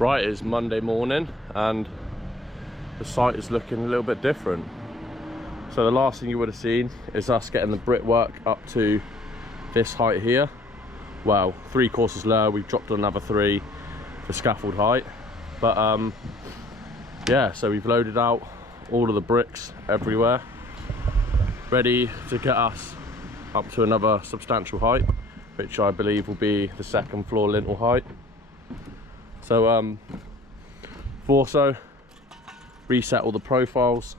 Right, it's Monday morning and the site is looking a little bit different. So the last thing you would have seen is us getting the brickwork up to this height here. Well, 3 courses lower, we've dropped another 3 for scaffold height. But yeah, so we've loaded out all of the bricks everywhere, ready to get us up to another substantial height, which I believe will be the 2nd floor lintel height. So we've also reset all the profiles,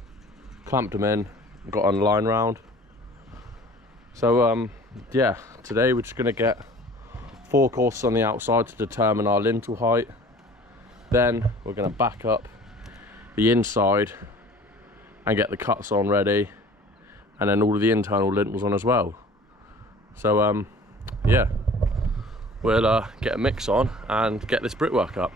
clamped them in, got on line round. So yeah, today we're just going to get 4 courses on the outside to determine our lintel height. Then we're going to back up the inside and get the cuts on ready, and then all of the internal lintels on as well. So yeah, we'll get a mix on and get this brickwork up.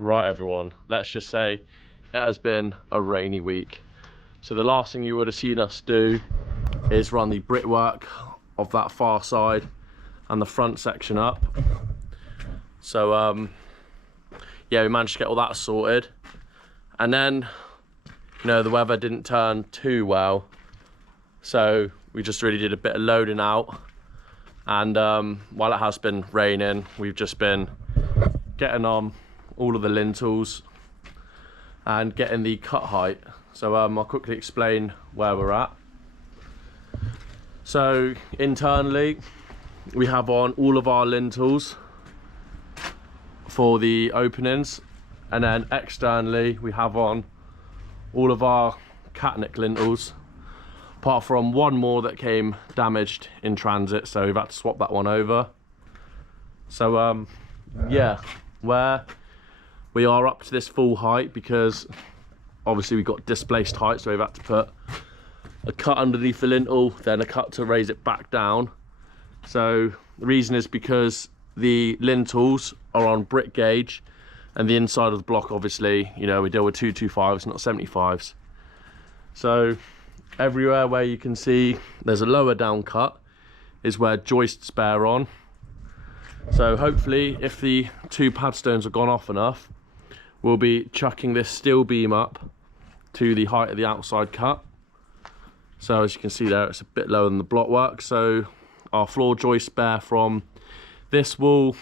Right everyone, let's just say it has been a rainy week. So the last thing you would have seen us do is run the brickwork of that far side and the front section up. So yeah, we managed to get all that sorted, and then the weather didn't turn too well, so we just really did a bit of loading out And while it has been raining, we've just been getting on all of the lintels and getting the cut height. So I'll quickly explain where we're at. So internally, we have on all of our lintels for the openings, and then externally we have on all of our catnick lintels, apart from one more that came damaged in transit, so we've had to swap that one over. So yeah, where we are up to this full height, because obviously we've got displaced height, so we've had to put a cut underneath the lintel, then a cut to raise it back down. So the reason is because the lintels are on brick gauge, and the inside of the block, obviously, you know, we deal with 225s, not 75s. So everywhere where you can see there's a lower down cut is where joists bear on. So hopefully, if the two pad stones have gone off enough, we'll be chucking this steel beam up to the height of the outside cut. So as you can see there, it's a bit lower than the block work. So our floor joists bear from this wall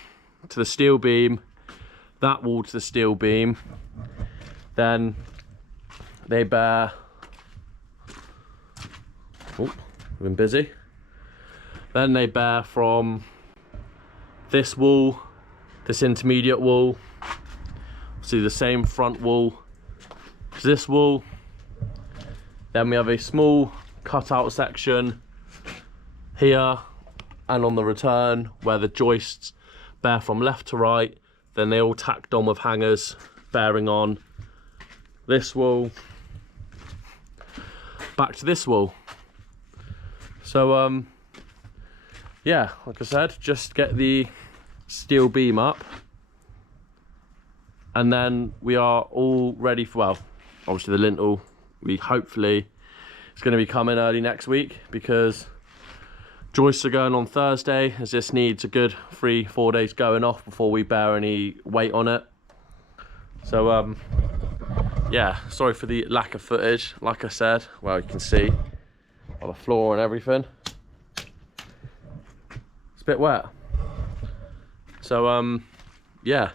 to the steel beam, that wall to the steel beam, then they bear, oh, we've been busy, then they bear from this wall, this intermediate wall, see the same front wall to this wall. Then we have a small cutout section here and on the return where the joists bear from left to right. Then they all tacked on with hangers bearing on this wall back to this wall. So yeah, like I said, just get the steel beam up and then we are all ready for, well, obviously the lintel, we hopefully it's going to be coming early next week, because joists are going on Thursday, as this needs a good 3-4 days going off before we bear any weight on it. So yeah, sorry for the lack of footage. Like I said, well, you can see on the floor and everything, it's a bit wet. So yeah,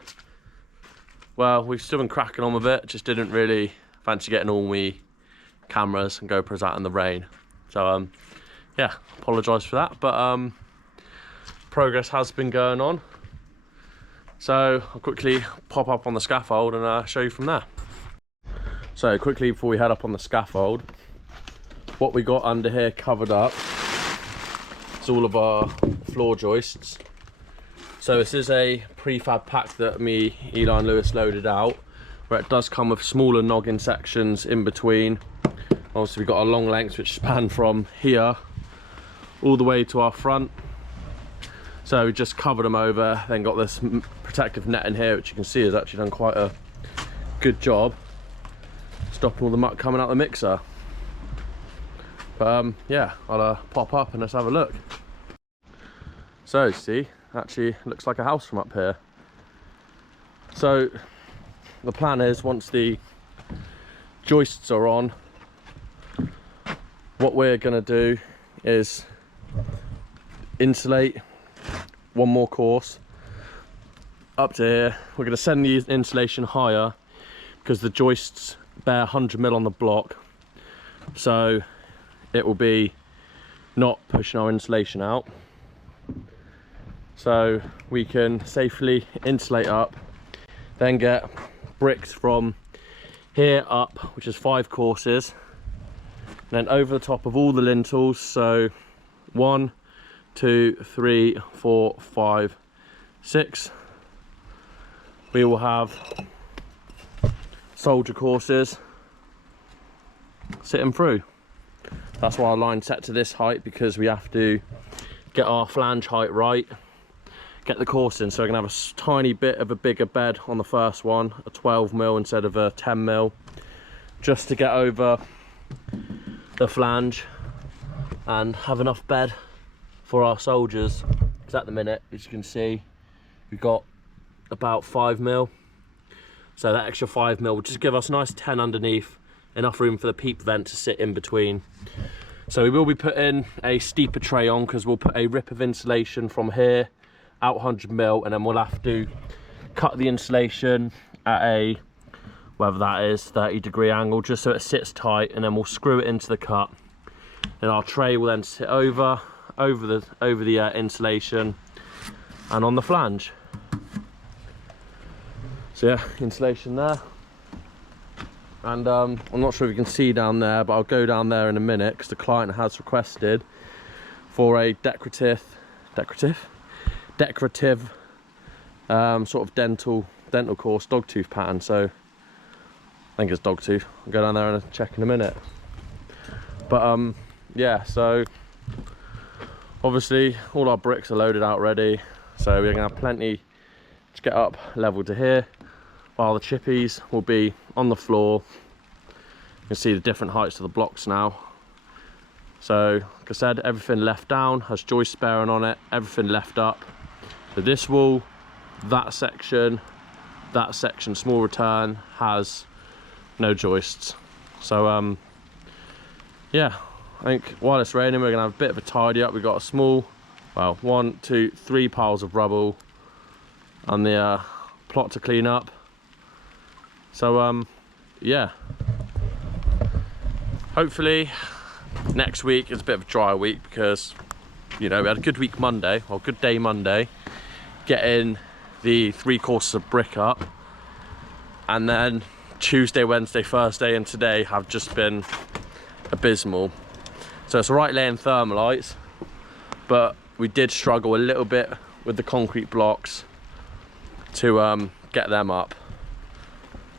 well, we've still been cracking on with it, just didn't really fancy getting all my cameras and GoPros out in the rain. So yeah, apologise for that, but progress has been going on. So I'll quickly pop up on the scaffold and show you from there. So quickly before we head up on the scaffold, what we got under here covered up is all of our floor joists. So this is a prefab pack that me, Eli and Lewis loaded out, where it does come with smaller noggin sections in between. Obviously we've got our long lengths which span from here all the way to our front. So we just covered them over, then got this protective net in here, which you can see has actually done quite a good job stopping all the muck coming out the mixer. But yeah, I'll pop up and let's have a look. So see, actually looks like a house from up here. So the plan is, once the joists are on, what we're going to do is insulate one more course up to here. We're going to send the insulation higher because the joists bear 100mm on the block, so it will be not pushing our insulation out, so we can safely insulate up, then get bricks from here up, which is 5 courses, and then over the top of all the lintels. So 1, 2, 3, 4, 5, 6, we will have soldier courses sitting through. That's why our line's set to this height, because we have to get our flange height right, get the course in. So we're gonna have a tiny bit of a bigger bed on the first one, a 12mm instead of a 10mm, just to get over the flange and have enough bed for our soldiers. Because at the minute, as you can see, we've got about 5mm, so that extra 5mm will just give us a nice 10 underneath, enough room for the peep vent to sit in between So we will be putting a steeper tray on, because we'll put a rip of insulation from here out 100mm, and then we'll have to cut the insulation at a, whether that is 30-degree angle, just so it sits tight, and then we'll screw it into the cut. And our tray will then sit over the insulation and on the flange. So yeah, insulation there. And I'm not sure if you can see down there, but I'll go down there in a minute, because the client has requested for a decorative sort of dental course dogtooth pattern. So I think it's dogtooth. I'll go down there and check in a minute. But yeah, so obviously all our bricks are loaded out ready, so we're gonna have plenty to get up level to here, while the chippies will be on the floor. You can see the different heights of the blocks now. So like I said, everything left down has joist bearing on it, everything left up. So this wall, that section, small return, has no joists. So yeah, I think while it's raining, we're gonna have a bit of a tidy up. We've got a small, well, 1, 2, 3 piles of rubble on the plot to clean up. So yeah, hopefully next week is a bit of a drier week, because you know, we had a good week Monday, or good day Monday, getting the 3 courses of brick up, and then Tuesday, Wednesday, Thursday and today have just been abysmal. So it's alright laying thermalites, but we did struggle a little bit with the concrete blocks to get them up.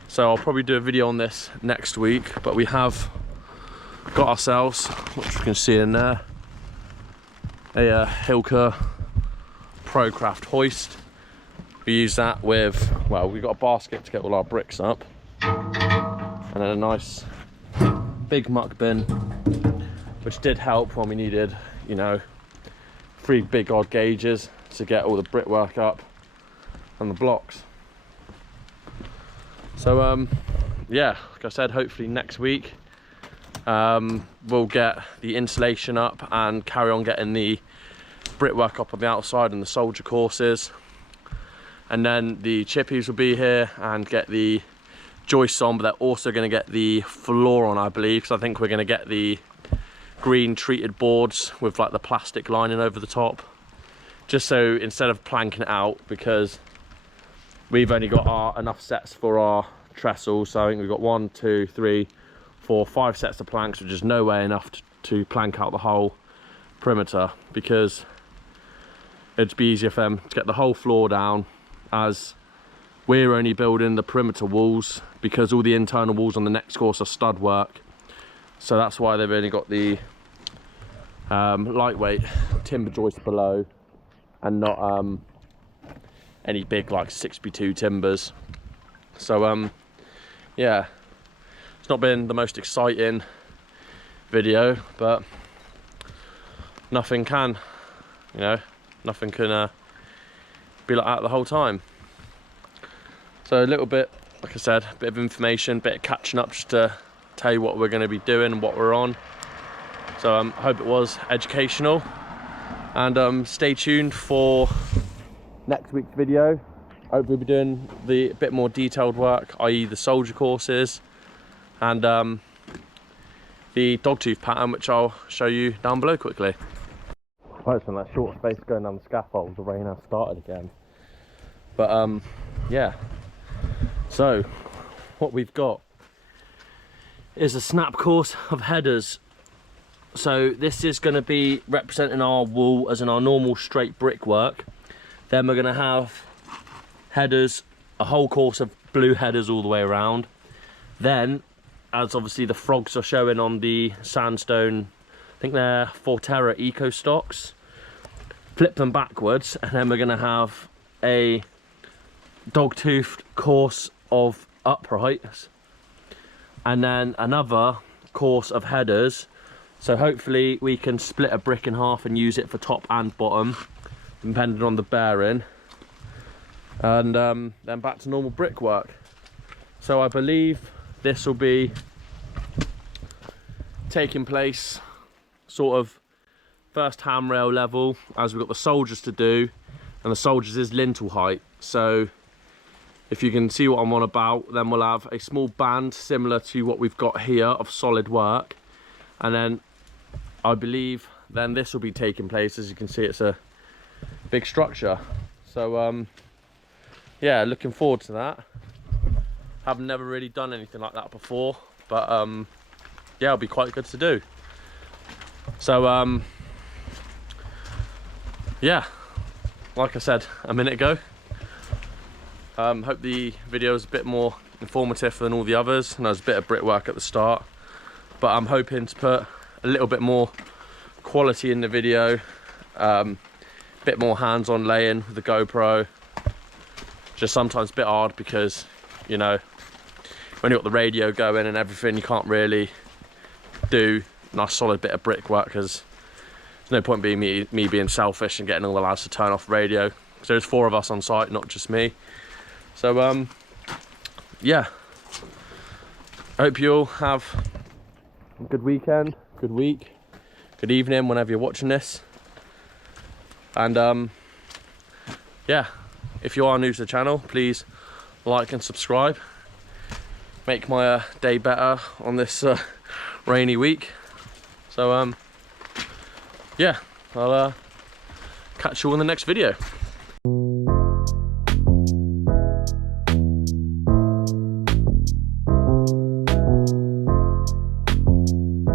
So I'll probably do a video on this next week, but we have got ourselves, which you can see in there, a Hilker ProCraft hoist. We use that with, well, we've got a basket to get all our bricks up, and then a nice big muck bin, which did help when we needed, you know, 3 big odd gauges to get all the brickwork up and the blocks. So yeah, like I said, hopefully next week we'll get the insulation up and carry on getting the brickwork up on the outside and the soldier courses, and then the chippies will be here and get the joists on, but they're also going to get the floor on, I believe, because I think we're going to get the green treated boards with like the plastic lining over the top, just so instead of planking it out, because we've only got enough sets for our trestles. So I think we've got 1, 2, 3, 4, 5 sets of planks, which is nowhere enough to plank out the whole perimeter, because it'd be easier for them to get the whole floor down, as we're only building the perimeter walls, because all the internal walls on the next course are stud work. So that's why they've only got the lightweight timber joist below, and not any big like 6x2 timbers. So yeah, it's not been the most exciting video, but nothing can, you know, nothing can be like that the whole time. So a little bit, like I said, a bit of information, bit of catching up, just to tell you what we're going to be doing and what we're on. So I hope it was educational, and stay tuned for next week's video. Hopefully we'll be doing the bit more detailed work, i.e. the soldier courses, and the dogtooth pattern, which I'll show you down below quickly. Right, it's been that short space going down the scaffold, the rain has started again. But yeah, so what we've got is a snap course of headers. So this is going to be representing our wall as in our normal straight brickwork. Then we're going to have headers, a whole course of blue headers all the way around. Then, as obviously the frogs are showing on the sandstone, I think they're Forterra Eco Stocks, flip them backwards, and then we're going to have a dog-toothed course of uprights, and then another course of headers. So hopefully we can split a brick in half and use it for top and bottom, depending on the bearing, and then back to normal brickwork. So I believe this will be taking place sort of first handrail level, as we've got the soldiers to do, and the soldiers is lintel height. So if you can see what I'm on about, then we'll have a small band similar to what we've got here of solid work, and then I believe then this will be taking place. As you can see, it's a big structure. So yeah, looking forward to that. I've never really done anything like that before, but yeah, it'll be quite good to do. So yeah, like I said a minute ago, hope the video is a bit more informative than all the others, and there's a bit of brickwork at the start, but I'm hoping to put a little bit more quality in the video, bit more hands-on laying with the GoPro. Just sometimes a bit hard because, you know, when you've got the radio going and everything, you can't really do a nice solid bit of brickwork, because there's no point being me being selfish and getting all the lads to turn off the radio, because there's 4 of us on site, not just me. So yeah, I hope you all have a good weekend, good week, good evening whenever you're watching this. And yeah, if you are new to the channel, please like and subscribe. Make my day better on this rainy week. So yeah, I'll catch you all in the next video.